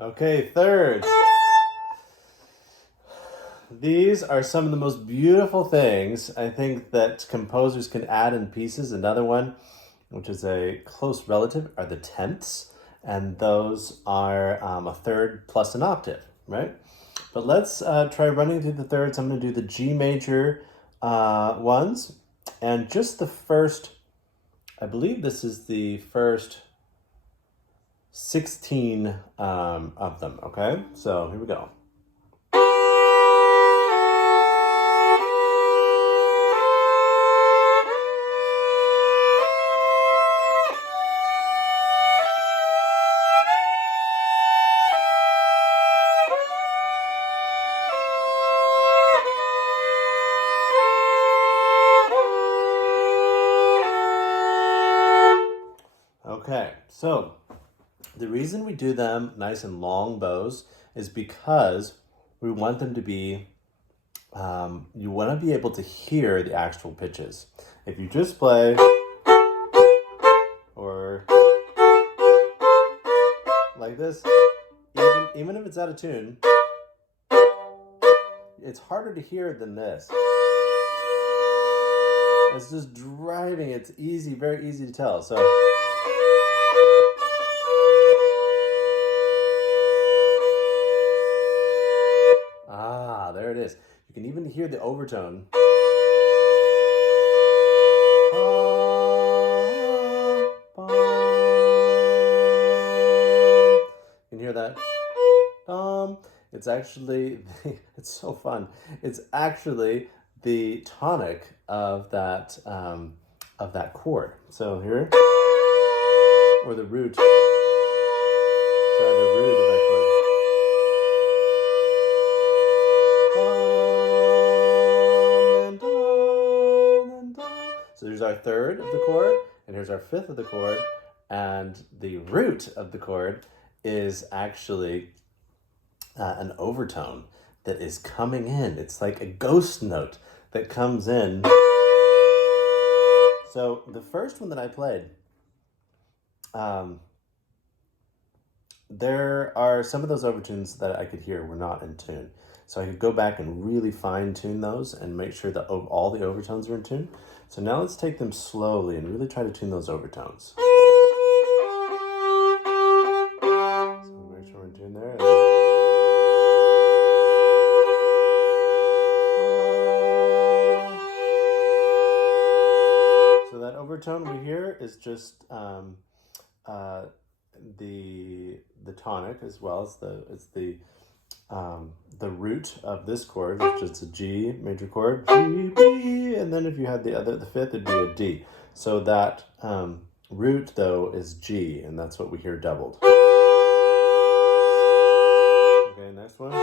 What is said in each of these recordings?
Okay, third. These are some of the most beautiful things I think that composers can add in pieces. Another one, which is a close relative, are the tenths, and those are a third plus an octave, right? But let's try running through the thirds. I'm going to do the G major ones, and just the first, I believe this is the first 16 of them, okay? So here we go. Okay, so the reason we do them nice and long bows is because we want them to be, you want to be able to hear the actual pitches. If you just play, or like this, even if it's out of tune, it's harder to hear than this. It's just driving, it's easy, very easy to tell. So there it is. You can even hear the overtone. You can hear that. It's actually, it's so fun. It's actually the tonic of that chord. So here, or the root. Sorry, the root of that chord. So there's our third of the chord, and here's our fifth of the chord, and the root of the chord is actually an overtone that is coming in. It's like a ghost note that comes in. So the first one that I played, there are some of those overtones that I could hear were not in tune. So I could go back and really fine tune those and make sure that all the overtones are in tune. So now let's take them slowly and really try to tune those overtones. So make sure we're in tune there. So that overtone we hear is just the tonic, as well as the root of this chord, which is a G major chord, G, B, and then if you had the fifth, it'd be a D. So that root though is G, and that's what we hear doubled. Okay, next one.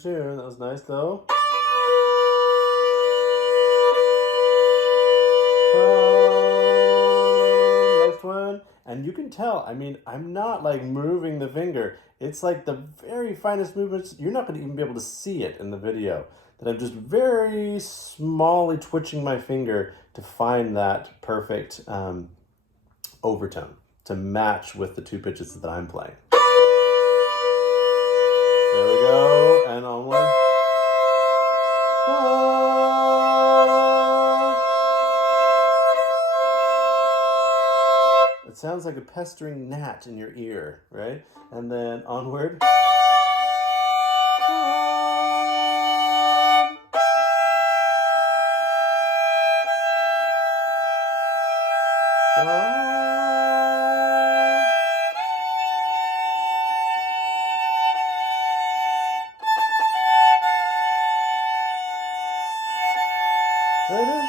Tune. That was nice though. Next one. And you can tell, I mean, I'm not like moving the finger. It's like the very finest movements. You're not going to even be able to see it in the video. That I'm just very smallly twitching my finger to find that perfect overtone to match with the two pitches that I'm playing. There we go, and on one. It sounds like a pestering gnat in your ear, right? And then onward. There it is.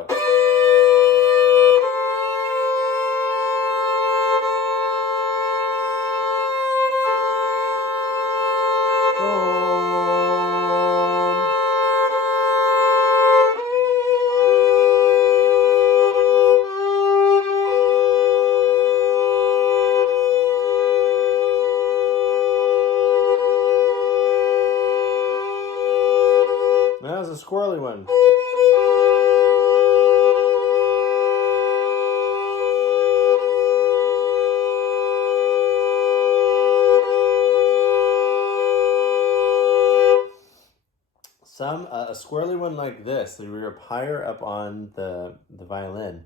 out. That was a squirrely one. A squirrely one like this, that we're higher up on the violin,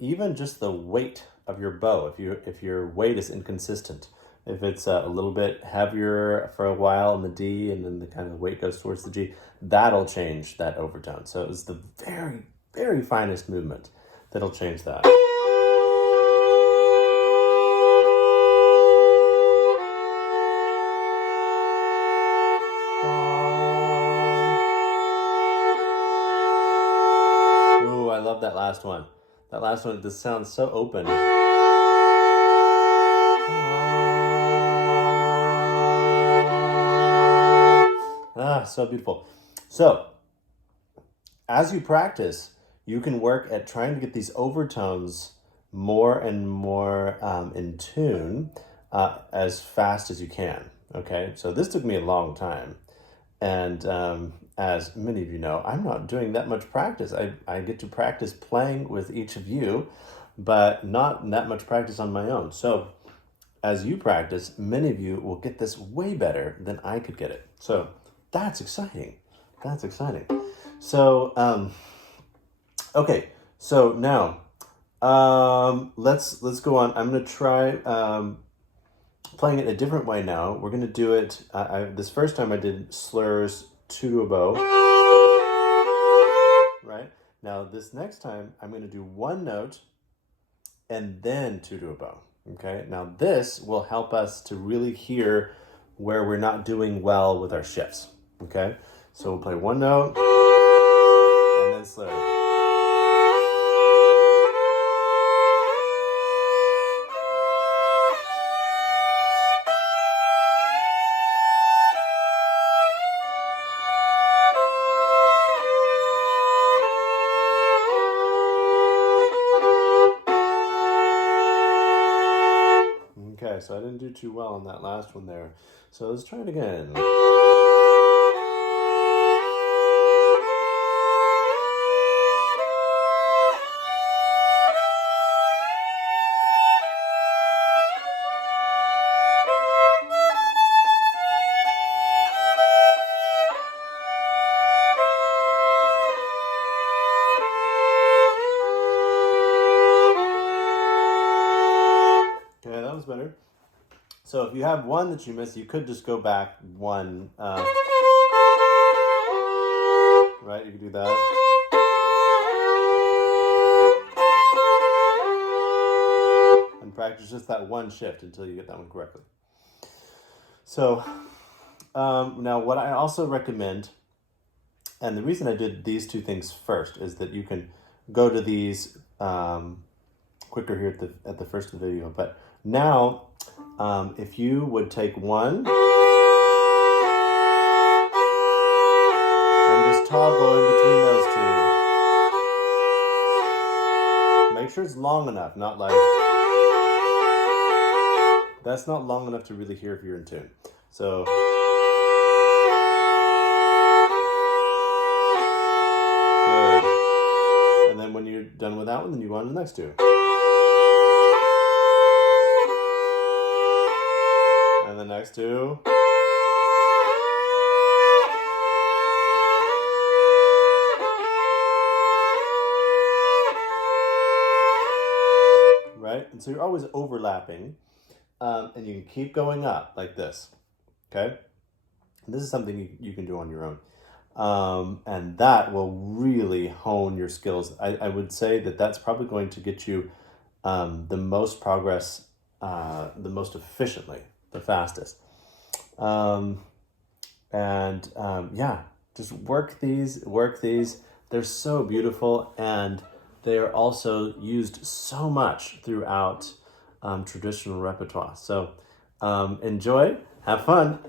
even just the weight of your bow, if your weight is inconsistent, if it's a little bit heavier for a while in the D and then the kind of weight goes towards the G, that'll change that overtone. So it was the very, very finest movement that'll change that. Ooh, I love that last one. That last one, this sounds so open. So beautiful. So, as you practice, you can work at trying to get these overtones more and more in tune as fast as you can. Okay, so this took me a long time. And as many of you know, I'm not doing that much practice. I get to practice playing with each of you, but not that much practice on my own. So as you practice, many of you will get this way better than I could get it. So that's exciting. That's exciting. So, okay. So now, let's go on. I'm going to try playing it a different way now. We're going to do it. This first time I did slurs 2 to a bow. Right? Now this next time I'm going to do 1 note and then 2 to a bow. Okay? Now this will help us to really hear where we're not doing well with our shifts. Okay? So we'll play 1 note and then slur. Okay, so I didn't do too well on that last one there. So let's try it again. Okay, that was better. So if you have one that you missed, you could just go back 1. Right, you could do that. And practice just that 1 shift until you get that one correctly. So now what I also recommend, and the reason I did these 2 things first, is that you can go to these quicker here at the first of the video. But now, if you would take 1 and just toggle in between those 2. Make sure it's long enough, not like... That's not long enough to really hear if you're in tune. So... Good. And then when you're done with that one, then you go on to the next 2. And the next 2. Right? And so you're always overlapping. And you can keep going up like this. Okay? And this is something you can do on your own. And that will really hone your skills. I would say that that's probably going to get you the most progress, the most efficiently, the fastest. Yeah, just work these. they're so beautiful, and they are also used so much throughout traditional repertoire. So enjoy, have fun.